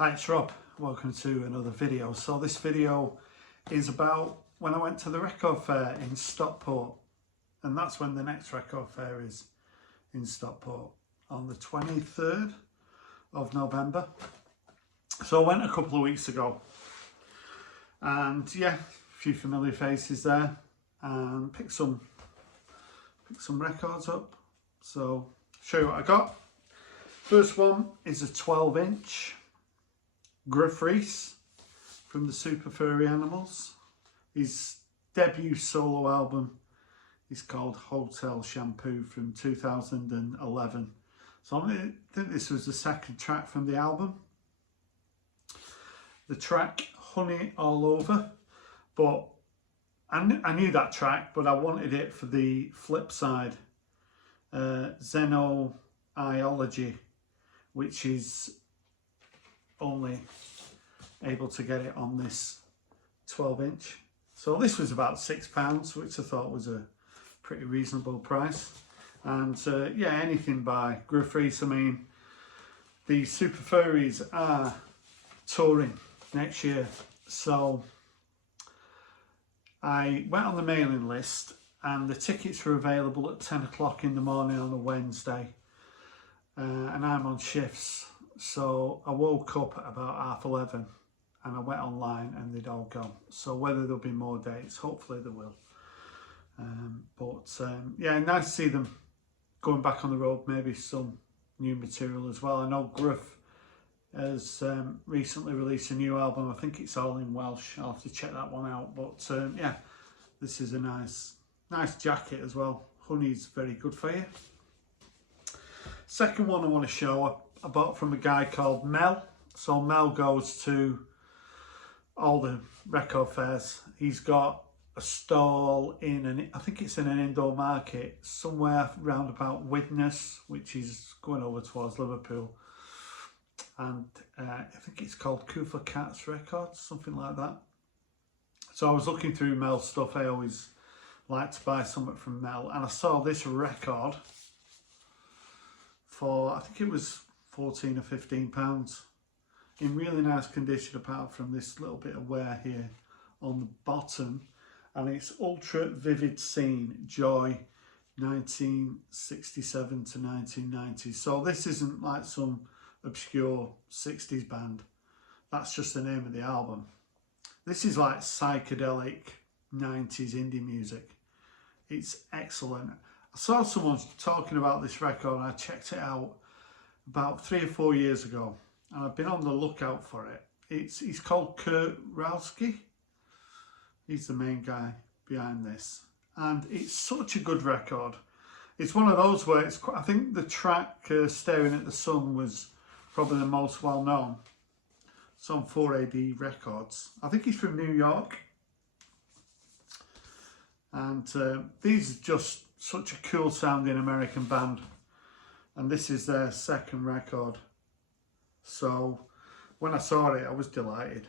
Hi, it's Rob. Welcome to another video. So this video is about when I went to the record fair in Stockport, and that's when the next record fair is in Stockport on the 23rd of November. So I went a couple of weeks ago, and yeah, a few familiar faces there, and picked some records up. So show you what I got. First one is a 12-inch Gruff Rhys from the Super Furry Animals. His debut solo album is called Hotel Shampoo from 2011. So I think this was the second track from the album. The track Honey All Over, but I knew that track, but I wanted it for the flip side, Xenoiology, which is only able to get it on this 12-inch. So this was about £6, which I thought was a pretty reasonable price. And yeah, anything by Gruff Rhys. I mean, the Super Furries are touring next year, so I went on the mailing list and the tickets were available at 10 o'clock in the morning on a Wednesday, and I'm on shifts. So I woke up at about 11:30 and I went online and they'd all gone. So whether there'll be more dates, hopefully there will. Yeah, nice to see them going back on the road, maybe some new material as well. I know Gruff has recently released a new album. I think it's all in Welsh. I'll have to check that one out. But yeah, this is a nice jacket as well. Honey's very good for you. Second one I want to show, I bought from a guy called Mel. So Mel goes to all the record fairs. He's got a stall in I think it's in an indoor market somewhere round about Widnes, which is going over towards Liverpool. And I think it's called Kufa Cats Records, something like that. So I was looking through Mel's stuff. I always like to buy something from Mel, and I saw this record for, I think it was £14 or £15, in really nice condition apart from this little bit of wear here on the bottom. And it's Ultra Vivid Scene Joy 1967 to 1990. So this isn't like some obscure 60s band. That's just the name of the album. This is like psychedelic 90s indie music. It's excellent. I saw someone talking about this record and I checked it out about 3 or 4 years ago, and I've been on the lookout for it. He's called Kurt Rowski. He's the main guy behind this, and it's such a good record. It's one of those where it's, I think the track Staring at the Sun was probably the most well known. It's on 4AD Records. I think he's from New York, and these are just such a cool sounding American band, and this is their second record. So when I saw it, I was delighted.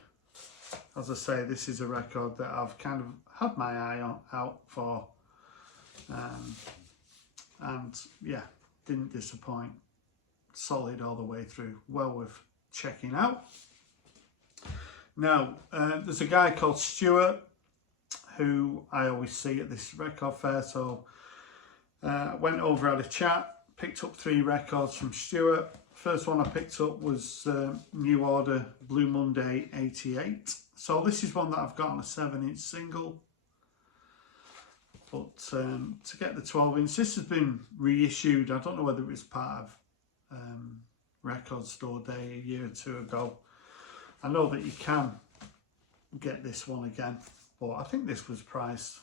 As I say, this is a record that I've kind of had my eye out for, and yeah, didn't disappoint. Solid all the way through, well worth checking out. Now, there's a guy called Stuart who I always see at this record fair, so went over, had a chat, picked up 3 records from Stuart. First one I picked up was New Order Blue Monday 88. So this is one that I've got on a 7-inch single. But to get the 12-inch, this has been reissued. I don't know whether it was part of Record Store Day a year or 2 ago. I know that you can get this one again, but I think this was priced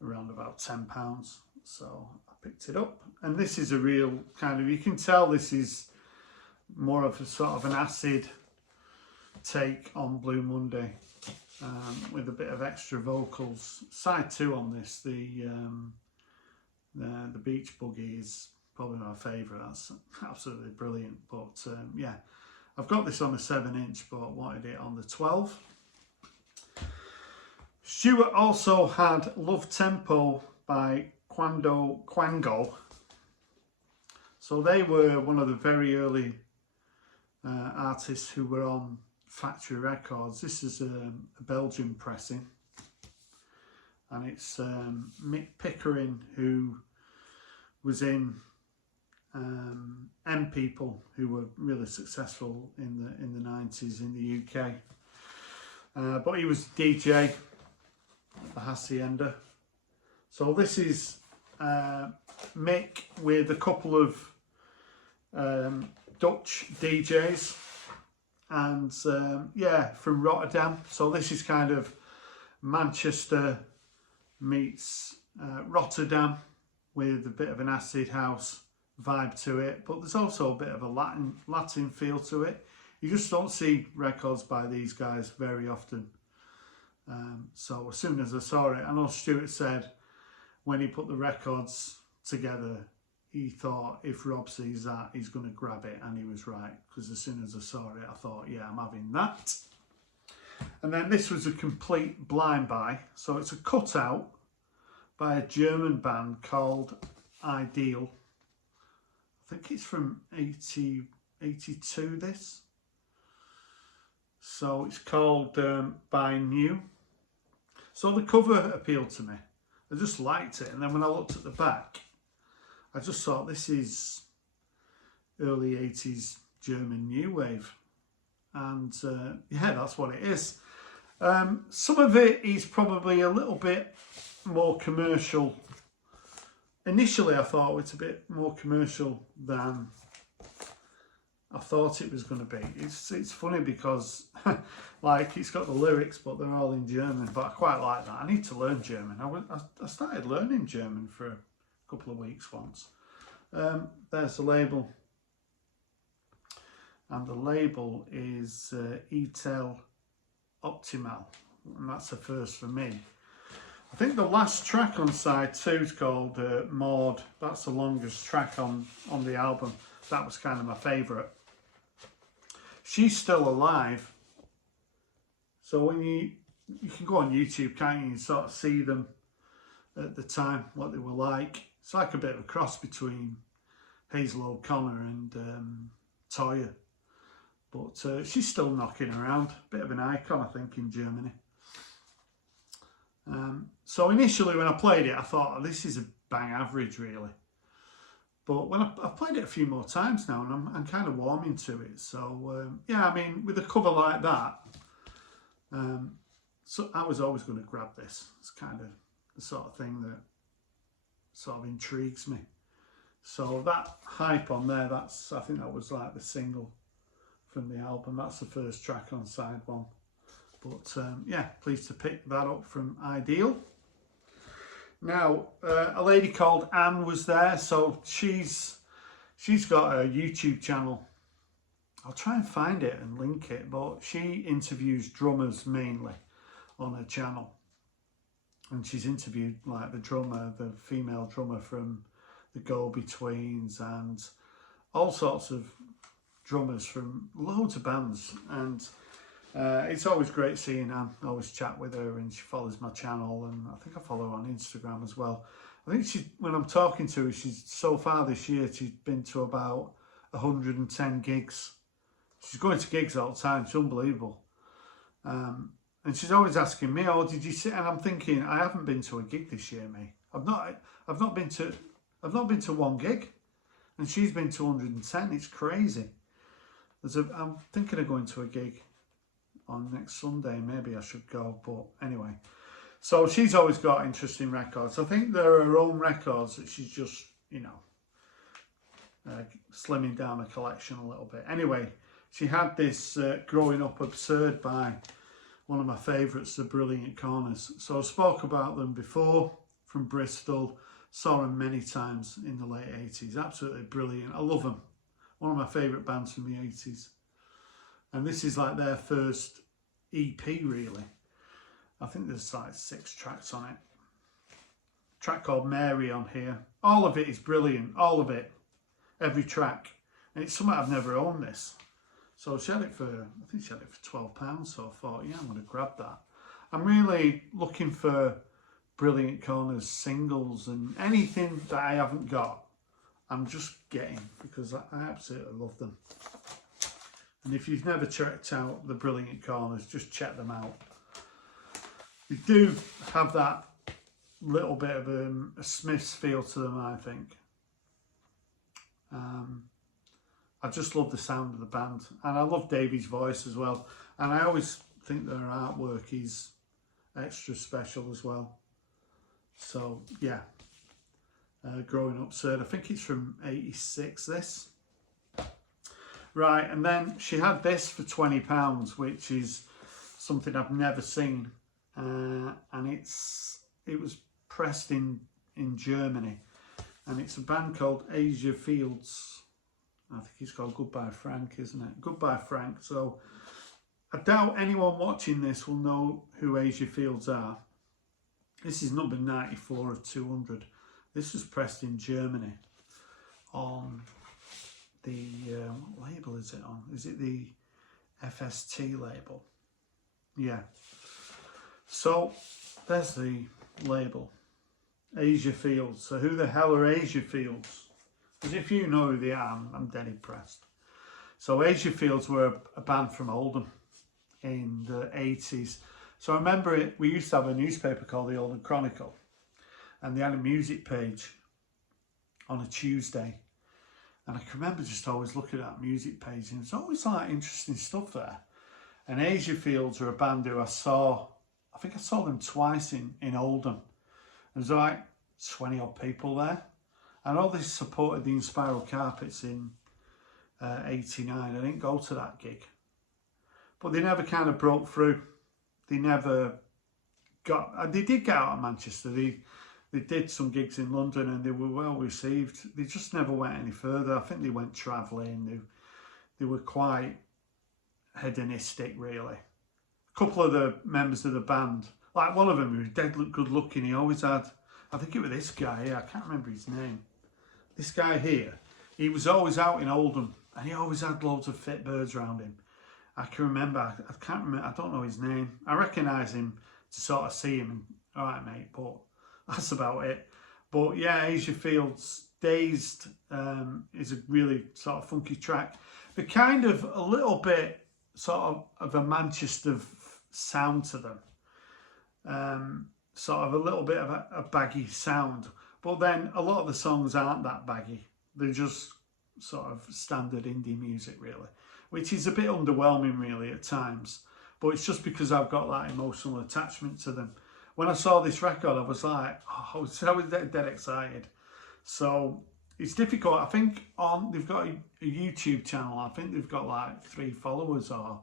around about £10. So I picked it up, and this is a real kind of, you can tell this is more of a sort of an acid take on Blue Monday, with a bit of extra vocals. Side 2 on this, the Beach Boogie, is probably my favourite. That's absolutely brilliant. But yeah, I've got this on a 7-inch, but wanted it on the 12. Stuart also had Love Tempo by Quango. So they were one of the very early artists who were on factory records. This is a Belgian pressing, and it's Mick Pickering, who was in M People, who were really successful in the 90s in the UK. But he was DJ at the Hacienda. So this is Mick with a couple of Dutch DJs, and yeah, from Rotterdam. So this is kind of Manchester meets Rotterdam, with a bit of an acid house vibe to it, but there's also a bit of a Latin feel to it. You just don't see records by these guys very often. So as soon as I saw it, I know Stuart said when he put the records together, he thought if Rob sees that, he's going to grab it, and he was right, because as soon as I saw it, I thought, yeah, I'm having that. And then this was a complete blind buy. So it's a cutout by a German band called Ideal. I think it's from 82, this. So it's called By New. So the cover appealed to me. I just liked it. And then when I looked at the back, I just thought, this is early 80s German new wave. And yeah, that's what it is. Some of it is probably a little bit more commercial. Initially, I thought it's a bit more commercial than I thought it was going to be. It's funny because, like, it's got the lyrics, but they're all in German. But I quite like that. I need to learn German. I started learning German for a couple of weeks once. There's the label, and the label is Etel Optimal, and that's a first for me. I think the last track on side 2 is called Maud. That's the longest track on the album. That was kind of my favourite. She's still alive. So when you can go on YouTube, can't you, and sort of see them at the time, what they were like. It's like a bit of a cross between Hazel O'Connor and Toyah. But she's still knocking around. Bit of an icon, I think, in Germany. So initially when I played it, I thought, oh, this is a bang average, really. But when I've played it a few more times now, and I'm kind of warming to it. So yeah, I mean, with a cover like that, so I was always going to grab this. It's kind of the sort of thing that sort of intrigues me. So that hype on there, I think that was like the single from the album. That's the first track on side 1. But yeah, pleased to pick that up from Ideal. Now, a lady called Anne was there. So she's got a YouTube channel. I'll try and find it and link it. But she interviews drummers mainly on her channel. And she's interviewed like the female drummer from the Go-Betweens, and all sorts of drummers from loads of bands. And it's always great seeing Anne. I always chat with her, and she follows my channel, and I think I follow her on Instagram as well. I think when I'm talking to her, she's so far this year, she's been to about 110 gigs. She's going to gigs all the time. It's unbelievable. And she's always asking me, "Oh, did you see?" And I'm thinking, I haven't been to a gig this year, mate. I've not been to one gig, and she's been to 110. It's crazy. I'm thinking of going to a gig on next Sunday. Maybe I should go, but anyway. So she's always got interesting records. I think they're her own records that she's just, you know, slimming down a collection a little bit. Anyway, she had this Growing Up Absurd by one of my favourites, the Brilliant Corners. So I spoke about them before, from Bristol. Saw them many times in the late 80s. Absolutely brilliant. I love them. One of my favourite bands from the 80s. And this is like their first EP, really. I think there's like 6 tracks on it. A track called Mary on here. All of it is brilliant. All of it. Every track. And it's something I've never owned, this. So she had it for, I think she had it for £12. So I thought, yeah, I'm going to grab that. I'm really looking for Brilliant Corners singles, and anything that I haven't got, I'm just getting, because I absolutely love them. And if you've never checked out the Brilliant Corners, just check them out. They do have that little bit of a Smiths feel to them, I think. I just love the sound of the band, and I love Davey's voice as well. And I always think their artwork is extra special as well. So yeah, Growing Absurd. I think it's from '86. This. Right, and then she had this for £20, which is something I've never seen, and it was pressed in Germany, and it's a band called Asia Fields. I think it's called Goodbye Frank, isn't it? Goodbye Frank. So I doubt anyone watching this will know who Asia Fields are. This is number 94 of 200. This was pressed in Germany on the, what label is it on? Is it the FST label? Yeah. So there's the label, Asia Fields. So who the hell are Asia Fields? Because if you know who they are, I'm dead impressed. So Asia Fields were a band from Oldham in the 80s. So I remember it, we used to have a newspaper called the Oldham Chronicle, and they had a music page on a Tuesday. And I can remember just always looking at that music page, and there's always like interesting stuff there. And Asia Fields are a band who I think I saw them twice in Oldham. There was like 20 odd people there. I know they supported the Inspiral Carpets in '89. I didn't go to that gig, but they never kind of broke through. They never got. They did get out of Manchester. They did some gigs in London, and they were well received. They just never went any further. I think they went travelling. They were quite hedonistic, really. A couple of the members of the band, like one of them, who was dead good looking. He always had. I think it was this guy here. I can't remember his name. This guy here, he was always out in Oldham, and he always had loads of fit birds around him. I can remember, I can't remember, I don't know his name. I recognise him to sort of see him, and all right, mate, but that's about it. But yeah, Asia Fields, Dazed is a really sort of funky track. But kind of a little bit sort of a Manchester sound to them. Sort of a little bit of a baggy sound. But then a lot of the songs aren't that baggy. They're just sort of standard indie music, really, which is a bit underwhelming, really, at times. But it's just because I've got that emotional attachment to them. When I saw this record, I was like, oh, I was dead excited. So it's difficult. I think they've got a YouTube channel. I think they've got like 3 followers or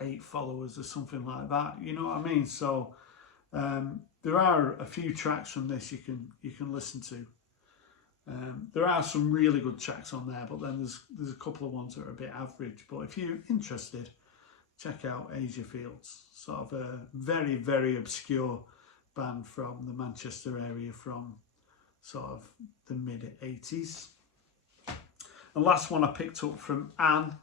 8 followers or something like that. You know what I mean? So there are a few tracks from this you can listen to. There are some really good tracks on there, but then there's a couple of ones that are a bit average. But if you're interested, check out Asia Fields. Sort of a very, very obscure band from the Manchester area from sort of the mid-80s. The last one I picked up from Anne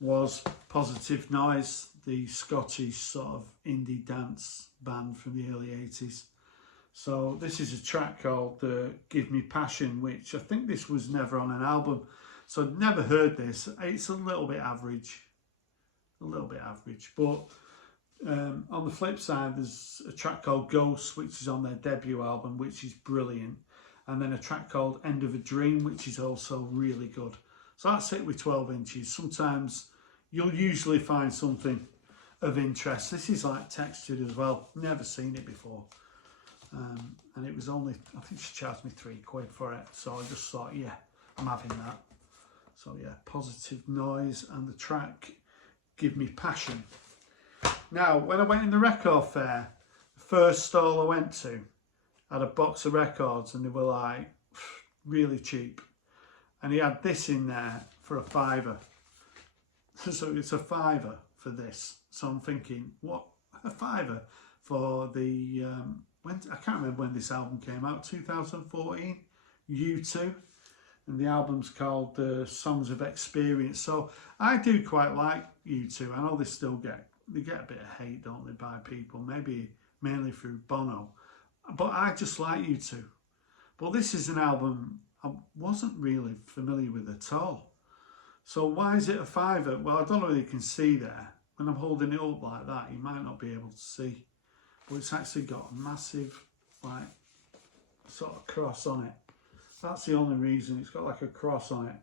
was Positive Noise, the Scottish sort of indie dance band from the early 80s. So this is a track called Give Me Passion, which I think this was never on an album. So I'd never heard this. It's a little bit average. But on the flip side, there's a track called Ghosts, which is on their debut album, which is brilliant. And then a track called End of a Dream, which is also really good. So that's it with 12 inches. Sometimes you'll usually find something of interest. This is like textured as well. Never seen it before. And it was only, I think she charged me £3 for it. So I just thought, yeah, I'm having that. So yeah, Positive Noise and the track Give Me Passion. Now, when I went in the record fair, the first stall I went to had a box of records, and they were like really cheap. And he had this in there for a £5. So it's a £5 for this. So I'm thinking, what, a £5 for the I can't remember when this album came out, 2014, U2, and the album's called Songs of Experience. So I do quite like U2. I know they get a bit of hate, don't they, by people, maybe mainly through Bono, but I just like U2. But this is an album I wasn't really familiar with at all. So why is it a fiver? Well, I don't know if you can see there. When I'm holding it up like that, you might not be able to see. But it's actually got a massive, like, sort of cross on it. That's the only reason. It's got like a cross on it.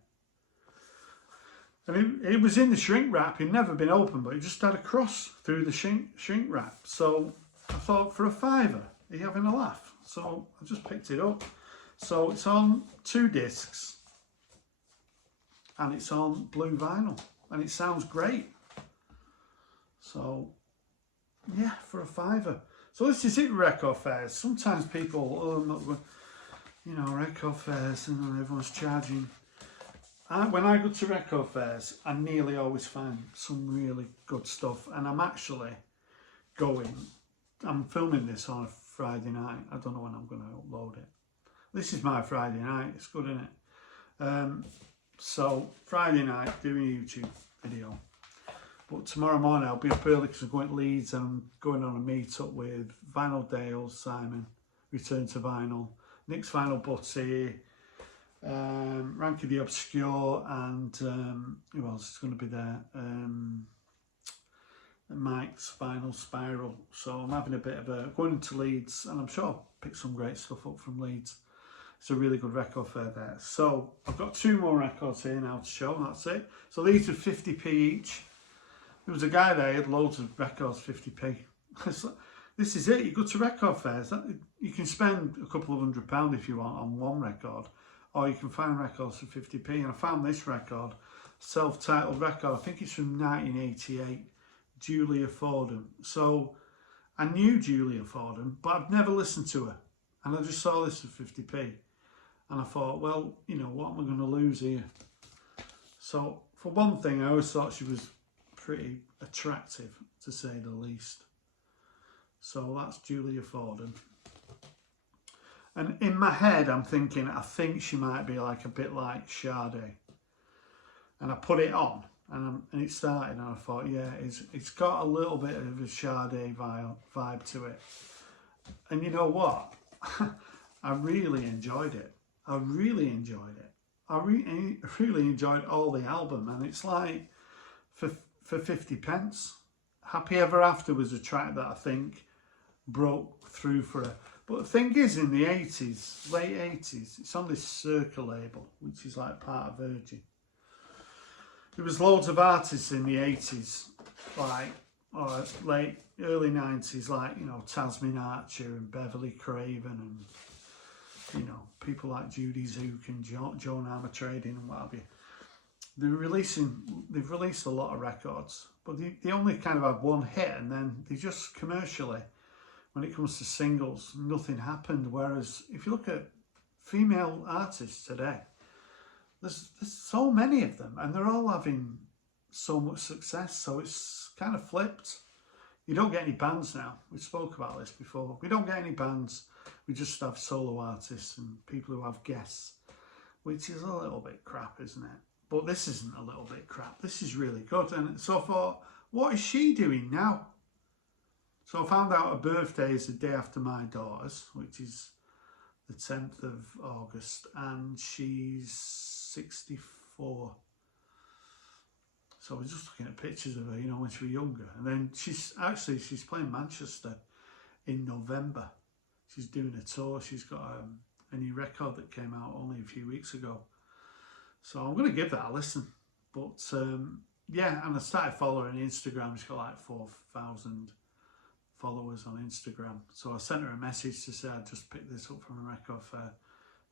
And it was in the shrink wrap. It'd never been opened, but it just had a cross through the shrink wrap. So I thought, for a fiver, are you having a laugh? So I just picked it up. So it's on 2 discs. And it's on blue vinyl. And it sounds great. So, yeah, for a fiver. So this is it with record fairs. Sometimes people, oh, I'm not going, you know, record fairs, and everyone's charging. When I go to record fairs, I nearly always find some really good stuff. And I'm actually I'm filming this on a Friday night. I don't know when I'm going to upload it. This is my Friday night. It's good, isn't it? So, Friday night, doing a YouTube video. But tomorrow morning I'll be up early because I'm going to Leeds and I'm going on a meet-up with Vinyl Dale, Simon, Return to Vinyl, Nick's Vinyl Butty, Ranky the Obscure, and who else is going to be there? Mike's Vinyl Spiral. So I'm having a bit of a, going into Leeds, and I'm sure I'll pick some great stuff up from Leeds. It's a really good record fair there. So I've got 2 more records here now to show, and that's it. So these are 50p each. There was a guy there, he had loads of records, 50p. This is it, you go to record fairs, you can spend a couple of £100 if you want on one record, or you can find records for 50p. And I found this record, self-titled record, I think it's from 1988, Julia Fordham. So I knew Julia Fordham, but I've never listened to her. And I just saw this for 50p. And I thought, well, you know, what am I going to lose here? So, for one thing, I always thought she was pretty attractive, to say the least. So that's Julia Fordham. And in my head, I'm thinking, I think she might be like a bit like Sade. And I put it on, and it started, and I thought, yeah, it's got a little bit of a Sade vibe to it. And you know what? I really enjoyed it. I really enjoyed it. I really enjoyed all the album, and it's like for 50p. Happy Ever After was a track that I think broke through for her. But the thing is, in the 80s, late 80s, it's on this Circa label, which is like part of Virgin. There was loads of artists in the 80s, like, or early 90s, like, you know, Tasmin Archer and Beverly Craven, and, you know, people like Judy Zook and Joan Armatrading and what have you. They've released a lot of records, but they only kind of have one hit, and then they just commercially, when it comes to singles, nothing happened. Whereas if you look at female artists today, there's so many of them, and they're all having so much success. So it's kind of flipped. You don't get any bands now. We spoke about this before. We don't get any bands. We just have solo artists and people who have guests, which is a little bit crap, isn't it? But this isn't a little bit crap. This is really good. And so I thought, what is she doing now? So I found out her birthday is the day after my daughter's, which is the 10th of August, and she's 64. So I was just looking at pictures of her, you know, when she was younger. And then she's playing Manchester in November. She's doing a tour. She's got a new record that came out only a few weeks ago. So I'm going to give that a listen. But yeah, and I started following her on Instagram. She's got like 4,000 followers on Instagram. So I sent her a message to say I just picked this up from a record fair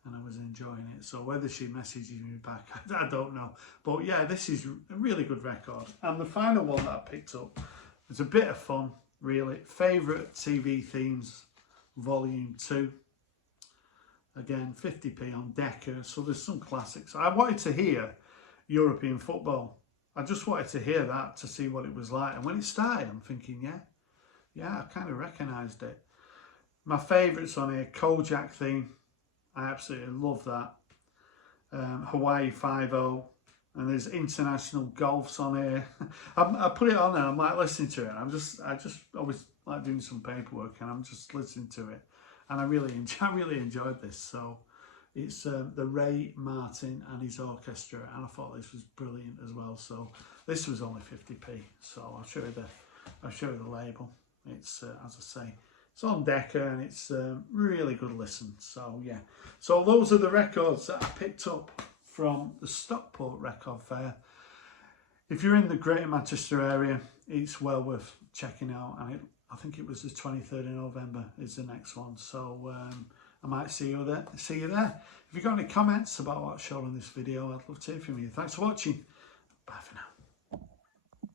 and I was enjoying it. So whether she messages me back, I don't know. But yeah, this is a really good record. And the final one that I picked up was a bit of fun, really. Favourite TV Themes, Volume 2. Again, 50p on Decca, so there's some classics. I wanted to hear European Football. I just wanted to hear that to see what it was like. And when it started, I'm thinking, yeah, I kind of recognised it. My favourites on here, Kojak Theme. I absolutely love that. Hawaii 5-0. And there's International Golfs on here. I put it on and I'm like listening to it. I just always like doing some paperwork and I'm just listening to it. And I really enjoyed this. So It's the Ray Martin and his orchestra, and I thought this was brilliant as well. So this was only 50p. So I'll show you the label. It's as I say, it's on Decca, and it's really good listen. So yeah, so those are the records that I picked up from the Stockport Record Fair. If you're in the Greater Manchester area, it's well worth checking out. And I think it was the 23rd of November is the next one. So I might see you there. If you've got any comments about what's shown in this video, I'd love to hear from you. Thanks for watching. Bye for now.